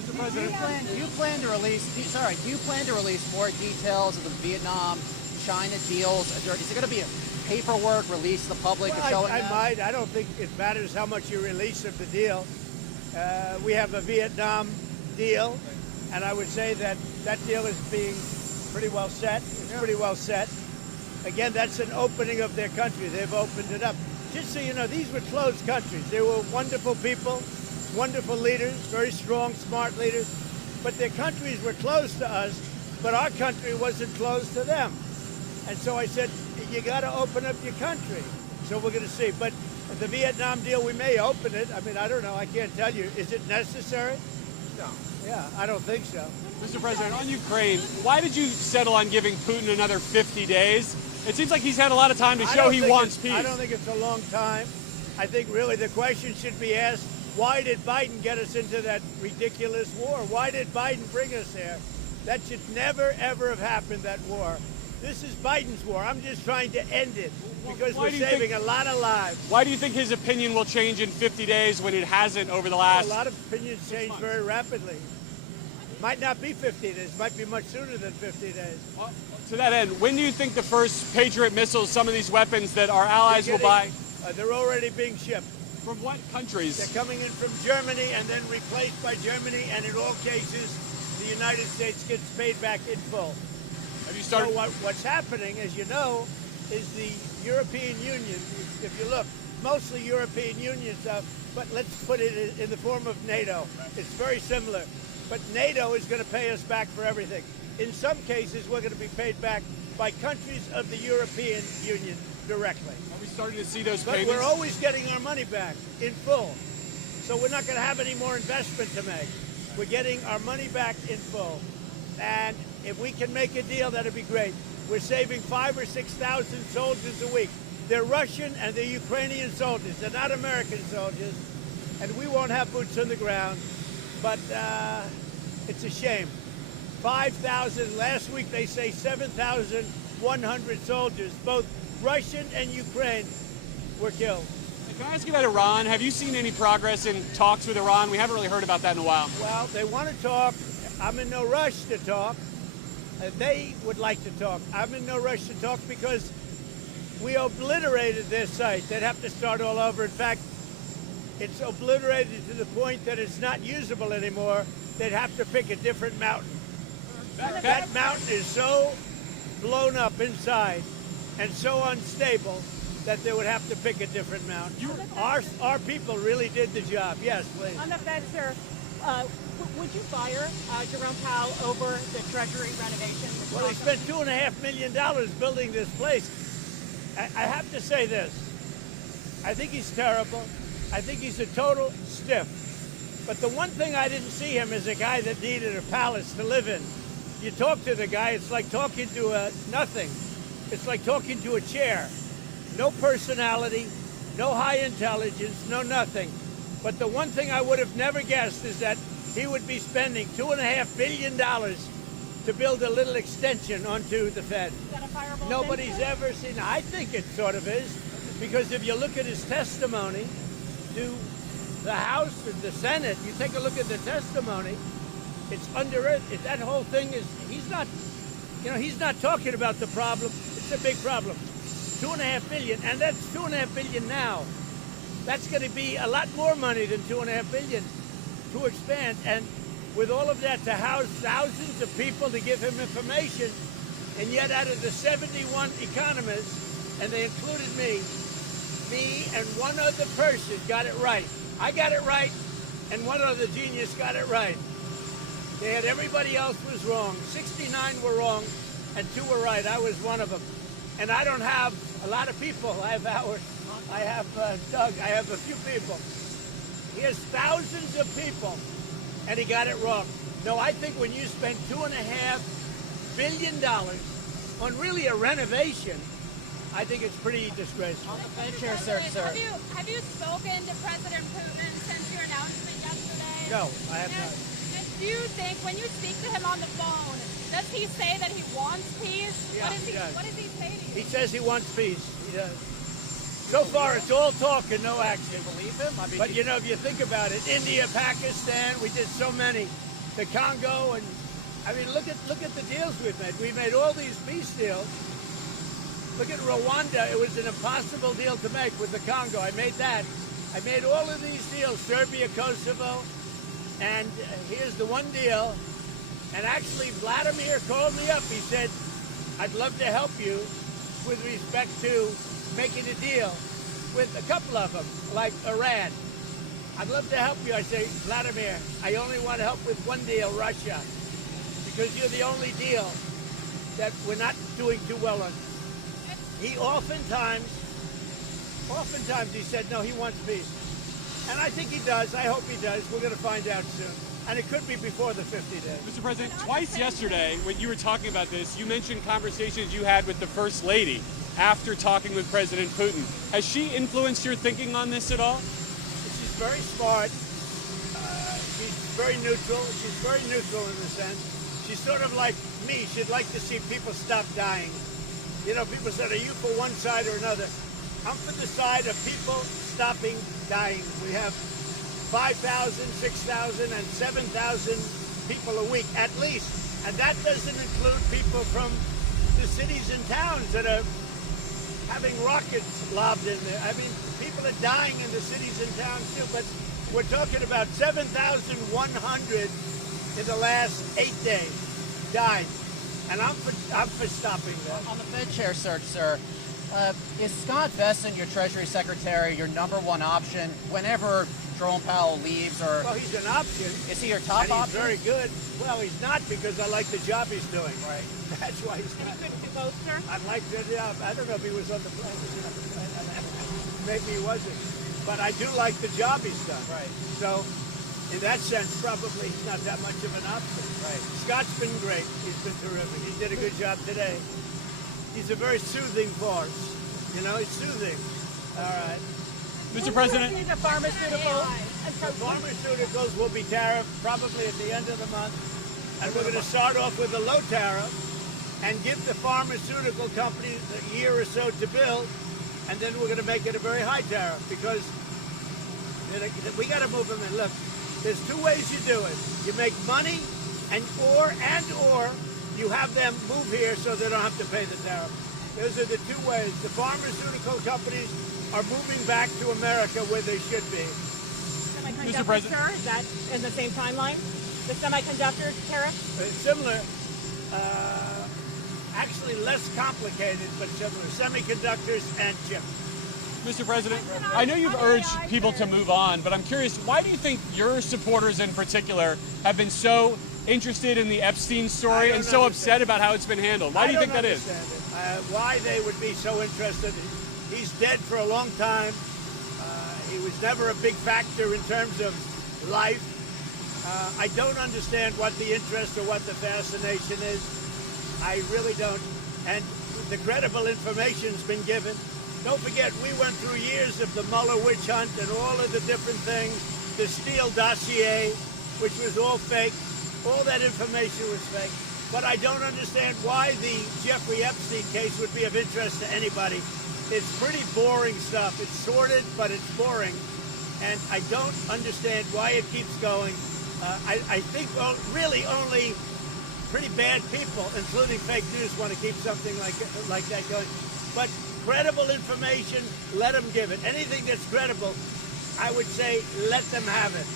Mr. President, do you plan to release more details of the Vietnam-China deals? Is there going to be paperwork released to the public showing I might. I don't think it matters how much you release of the deal. We have a Vietnam deal, and I would say that that deal is being pretty well set. It's pretty well set. Again, that's an opening of their country. They've opened it up. Just so you know, these were closed countries. They were wonderful people, wonderful leaders, very strong, smart leaders. But their countries were closed to us, but our country wasn't closed to them. And so I said, you got to open up your country. So we're going to see. But the Vietnam deal, we may open it. I mean, I don't know. I can't tell you. Is it necessary? No. Yeah, I don't think so. Mr. President, on Ukraine, why did you settle on giving Putin another 50 days? It seems like he's had a lot of time to show he wants peace. I don't think it's a long time. I think really the question should be asked, why did Biden get us into that ridiculous war? Why did Biden bring us there? That should never, ever have happened, that war. This is Biden's war. I'm just trying to end it because we're saving a lot of lives. Why do you think his opinion will change in 50 days when it hasn't over the last... A lot of opinions change very rapidly. Might not be 50 days. Might be much sooner than 50 days. Well, to that end, when do you think the first Patriot missiles, some of these weapons that our allies will buy? They're already being shipped. From what countries? They're coming in from Germany and then replaced by Germany, and in all cases, the United States gets paid back in full. Have you started? So what's happening, as you know, is the European Union, if you look, mostly European Union stuff, but let's put it in the form of NATO. It's very similar. But NATO is going to pay us back for everything. In some cases, we're going to be paid back by countries of the European Union directly. Are we starting to see those but payments? We're always getting our money back in full. So we're not going to have any more investment to make. We're getting our money back in full. And if we can make a deal, that'd be great. We're saving 5,000 or 6,000 soldiers a week. They're Russian and they're Ukrainian soldiers. They're not American soldiers. And we won't have boots on the ground. But it's a shame. 5,000, last week they say 7,100 soldiers, both Russian and Ukraine, were killed. Can I ask you about Iran? Have you seen any progress in talks with Iran? We haven't really heard about that in a while. Well, they want to talk. I'm in no rush to talk. They would like to talk. I'm in no rush to talk because we obliterated their site. They'd have to start all over. In fact, it's obliterated to the point that it's not usable anymore. They'd have to pick a different mountain. That mountain is so blown up inside and so unstable that they would have to pick a different mountain. Our people really did the job. Yes, please. On the Fed, sir, would you fire Jerome Powell over the Treasury renovation? Well, he spent $2.5 million building this place. I have to say this. I think he's terrible. I think he's a total stiff. But the one thing I didn't see him as a guy that needed a palace to live in. You talk to the guy, it's like talking to a nothing. It's like talking to a chair. No personality, no high intelligence, no nothing. But the one thing I would have never guessed is that he would be spending $2.5 billion to build a little extension onto the Fed. Is that a fireable Nobody's thing? ever seen. I think it sort of is, because if you look at his testimony to the House and the Senate, you take a look at the testimony, it's under it. That whole thing is, he's not talking about the problem. It's a big problem. $2.5 billion, and that's $2.5 billion now. That's going to be a lot more money than $2.5 billion to expand. And with all of that, to house thousands of people to give him information, and yet out of the 71 economists, and they included me and one other person got it right. I got it right, and one other genius got it right. They had everybody else was wrong. 69 were wrong, and 2 were right. I was one of them. And I don't have a lot of people. I have Howard. I have Doug. I have a few people. He has thousands of people, and he got it wrong. No, I think when you spend $2.5 billion on really a renovation, I think it's pretty disgraceful. Financier, sir. Have you spoken to President Putin since your announcement yesterday? No, I have not. Do you think when you speak to him on the phone, does he say that he wants peace? Yeah, he does. What does he say to you? He says he wants peace. He does. So far, it's all talk and no action. Do you believe him? But you know, if you think about it, India, Pakistan, we did so many. the Congo, and I mean, look at the deals we've made. We made all these peace deals. Look at Rwanda. It was an impossible deal to make with the Congo. I made that. I made all of these deals, Serbia, Kosovo, and here's the one deal. And actually, Vladimir called me up. He said, I'd love to help you with respect to making a deal with a couple of them, like Iran. I'd love to help you. I say, Vladimir, I only want to help with one deal, Russia, because you're the only deal that we're not doing too well on. He oftentimes he said, no, he wants peace. And I think he does. I hope he does. We're going to find out soon. And it could be before the 50 days. Mr. President, twice yesterday, when you were talking about this, you mentioned conversations you had with the First Lady after talking with President Putin. Has she influenced your thinking on this at all? She's very smart. She's very neutral. She's very neutral in a sense. She's sort of like me. She'd like to see people stop dying. You know, people said, are you for one side or another? I'm for the side of people stopping dying. We have 5,000, 6,000, and 7,000 people a week, at least. And that doesn't include people from the cities and towns that are having rockets lobbed in there. I mean, people are dying in the cities and towns too, but we're talking about 7,100 in the last 8 days died. And I'm for stopping that. On the Fed chair search, sir, is Scott Bessent, your Treasury Secretary, your number one option whenever Jerome Powell leaves? Or well, he's an option. Is he your top and he's option? Very good. Well, he's not, because I like the job he's doing. Right. That's why he's not. And he couldn't do both, sir? I'd like to, yeah, I don't know if he was on the plane. Maybe he wasn't. But I do like the job he's done. Right. So, in that sense, probably he's not that much of an option. Right. Scott's been great. He's been terrific. He did a good job today. He's a very soothing force. You know, he's soothing. All right. Mr. President, The pharmaceutical and The pharmaceuticals will be tariffed probably at the end of the month. And we're going to start off with a low tariff and give the pharmaceutical companies a year or so to build. And then we're going to make it a very high tariff, because we got to move them in. Look, there's two ways you do it. You make money, or you have them move here so they don't have to pay the tariff. Those are the two ways. The pharmaceutical companies are moving back to America where they should be. Mr. President, sir, is that in the same timeline? The semiconductor tariff? Similar, actually less complicated, but similar. Semiconductors and chips. Mr. President, I know you've urged people to move on, but I'm curious, why do you think your supporters in particular have been so interested in the Epstein story and so upset about how it's been handled? Why do you think that is? Why they would be so interested. He's dead for a long time. He was never a big factor in terms of life. I don't understand what the interest or what the fascination is. I really don't. And the credible information's been given. Don't forget, we went through years of the Mueller witch hunt and all of the different things, the Steele dossier, which was all fake. All that information was fake. But I don't understand why the Jeffrey Epstein case would be of interest to anybody. It's pretty boring stuff. It's sordid, but it's boring. And I don't understand why it keeps going. I think really only pretty bad people, including fake news, want to keep something like that going. But credible information, let them give it. Anything that's credible, I would say, let them have it.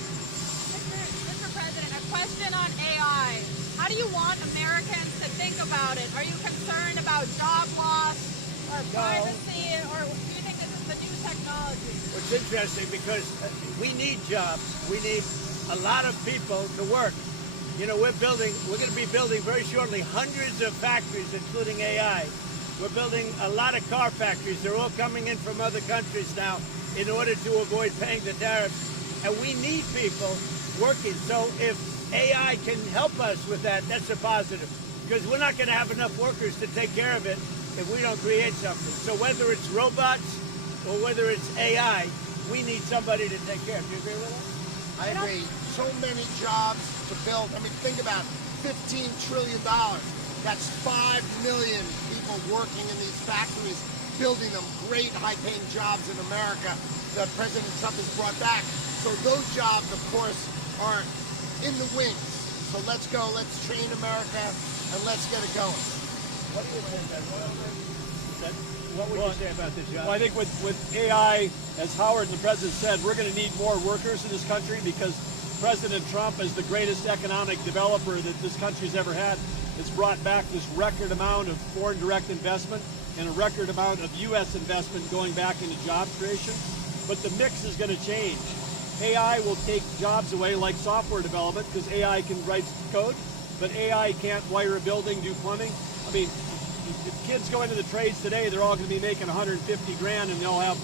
Mr. President, a question on AI. How do you want Americans to think about it? Are you concerned about job loss or privacy, or do you think this is the new technology? It's interesting because we need jobs. We need a lot of people to work. You know, we're going to be building very shortly hundreds of factories, including AI. We're building a lot of car factories. They're all coming in from other countries now in order to avoid paying the tariffs. And we need people working. So if AI can help us with that, that's a positive. Because we're not going to have enough workers to take care of it if we don't create something. So whether it's robots or whether it's AI, we need somebody to take care of it. Do you agree with that? I agree. So many jobs to build. I mean, think about it. $15 trillion. That's 5 million people working in these factories, building them great high-paying jobs in America that President Trump has brought back. So those jobs, of course, are in the wings. So let's go, let's train America, and let's get it going. What do you think? What would you say about this, John? Well, I think with AI, as Howard and the President said, we're going to need more workers in this country because President Trump is the greatest economic developer that this country's ever had. It's brought back this record amount of foreign direct investment and a record amount of U.S. investment going back into job creation. But the mix is going to change. AI will take jobs away like software development because AI can write code, but AI can't wire a building, do plumbing. I mean, if kids go into the trades today, they're all going to be making 150 grand and they'll have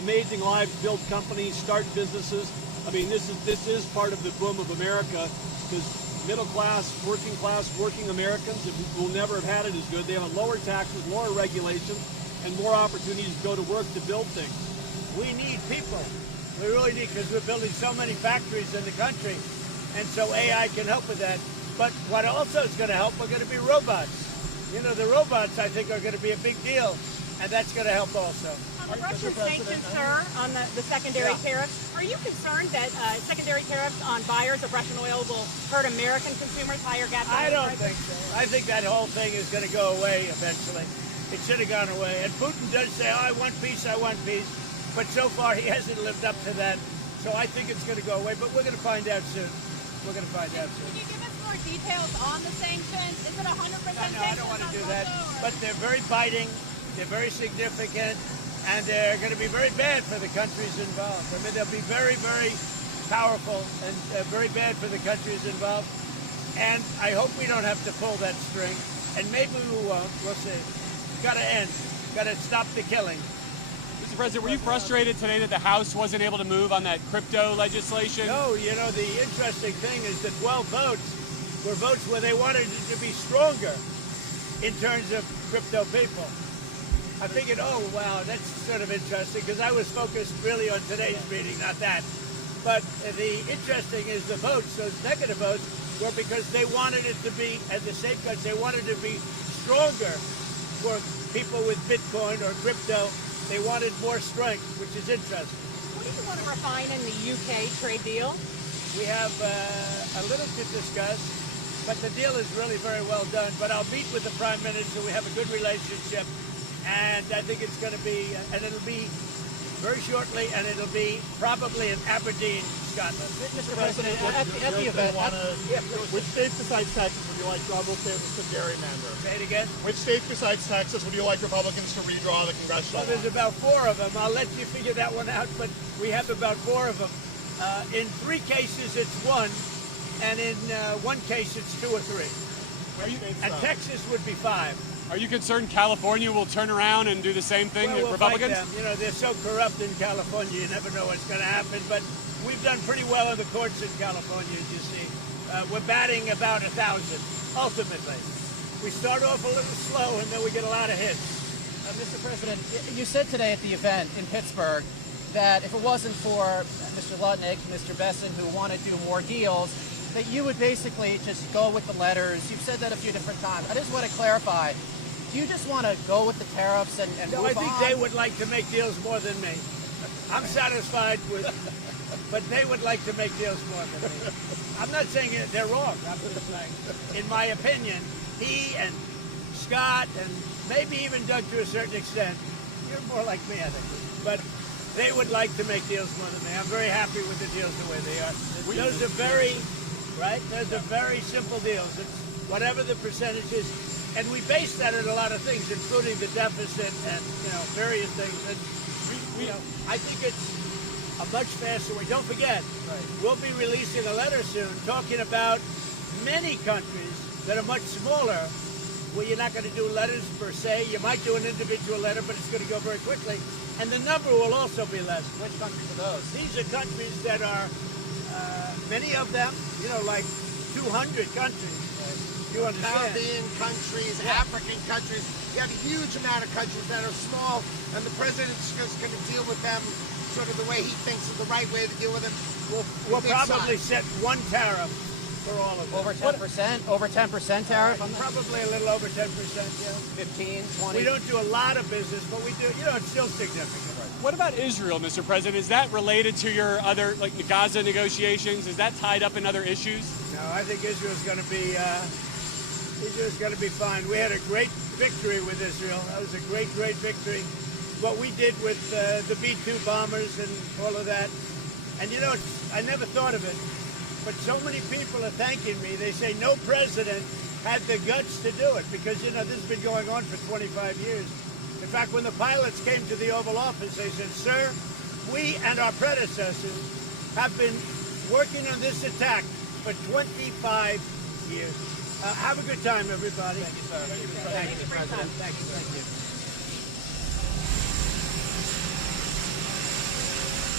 amazing lives, build companies, start businesses. I mean, this is part of the boom of America because middle class, working Americans will never have had it as good. They have lower taxes, lower regulations, and more opportunities to go to work to build things. We need people. We really need, because we're building so many factories in the country, and so AI can help with that. But what also is going to help are going to be robots. You know, the robots, I think, are going to be a big deal, and that's going to help also. On the Russian sanctions, sir, on the secondary tariffs, are you concerned that secondary tariffs on buyers of Russian oil will hurt American consumers, higher gas prices? I don't think so. I think that whole thing is going to go away eventually. It should have gone away. And Putin does say, oh, I want peace, but so far he hasn't lived up to that. So I think it's going to go away, but we're going to find out soon. We're going to find out soon. Can you give us more details on the sanctions? Is it 100% sanctions? No, I don't want to on do that. Russia, or- But they're very biting, they're very significant, and they're going to be very bad for the countries involved. I mean, they'll be very, very powerful and very bad for the countries involved. And I hope we don't have to pull that string. And maybe we won't. We'll see. Got to end. Got to stop the killing. Mr. President, were you frustrated today that the House wasn't able to move on that crypto legislation? No, you know, the interesting thing is the 12 votes were votes where they wanted it to be stronger in terms of crypto people. I figured, oh, wow, that's sort of interesting, because I was focused really on today's meeting, not that. But the interesting is the votes, those negative votes, were because they wanted it to be, as the safeguards, they wanted it to be stronger for people with Bitcoin or crypto. They wanted more strength, which is interesting. What do you want to refine in the UK trade deal? We have a little to discuss, but the deal is really very well done. But I'll meet with the Prime Minister. We have a good relationship, and I think it's going to be, and it'll be very shortly, and it'll be probably in Aberdeen, Scotland. Mr. President, at the event, Which state besides Texas would you like Republicans to gerrymander? Say it again. Which state besides Texas would you like Republicans to redraw the congressional Well, there's line? about 4 of them. I'll let you figure that one out, but we have about 4 of them. In 3 cases, it's 1, and in 1 case, it's 2 or 3. And Texas would be 5. Are you concerned California will turn around and do the same thing Well, with we'll Republicans? fight them. You know, they're so corrupt in California, you never know what's going to happen. But we've done pretty well in the courts in California, as you see. We're batting about 1,000, ultimately. We start off a little slow, and then we get a lot of hits. Mr. President, you said today at the event in Pittsburgh that if it wasn't for Mr. Lutnick, Mr. Besson, who want to do more deals, that you would basically just go with the letters. You've said that a few different times. I just want to clarify. Do you just want to go with the tariffs and No, move I think on? they would like to make deals more than me. I'm satisfied with, but they would like to make deals more than me. I'm not saying they're wrong. I'm just saying, in my opinion, he and Scott and maybe even Doug to a certain extent, you're more like me, I think. But they would like to make deals more than me. I'm very happy with the deals the way they are. Those are very, right? Those are very simple deals. It's whatever the percentage is. And we base that on a lot of things, including the deficit and, you know, various things. And, you know, I think it's a much faster way. Don't forget, we'll be releasing a letter soon talking about many countries that are much smaller, where you're not going to do letters per se. You might do an individual letter, but it's going to go very quickly. And the number will also be less. Which countries are those? These are countries that are, many of them, you know, like 200 countries. You understand? Caribbean countries, African countries. You have a huge amount of countries that are small, and the president's just going to deal with them sort of the way he thinks is the right way to deal with them. We'll probably set 1 tariff for all of them. Over 10%? Over 10% tariff? Probably a little over 10%, yeah. 15, 20? We don't do a lot of business, but we do, you know, it's still significant. What about Israel, Mr. President? Is that related to your other, like, the Gaza negotiations? Is that tied up in other issues? No, I think Israel's going to be fine. We had a great victory with Israel. That was a great victory. What we did with the B-2 bombers and all of that. And you know, I never thought of it, but so many people are thanking me. They say no president had the guts to do it because, you know, this has been going on for 25 years. In fact, when the pilots came to the Oval Office, they said, "Sir, we and our predecessors have been working on this attack for 25 years. Have a good time, everybody. Thank you, sir. Thank you, President. Thank you.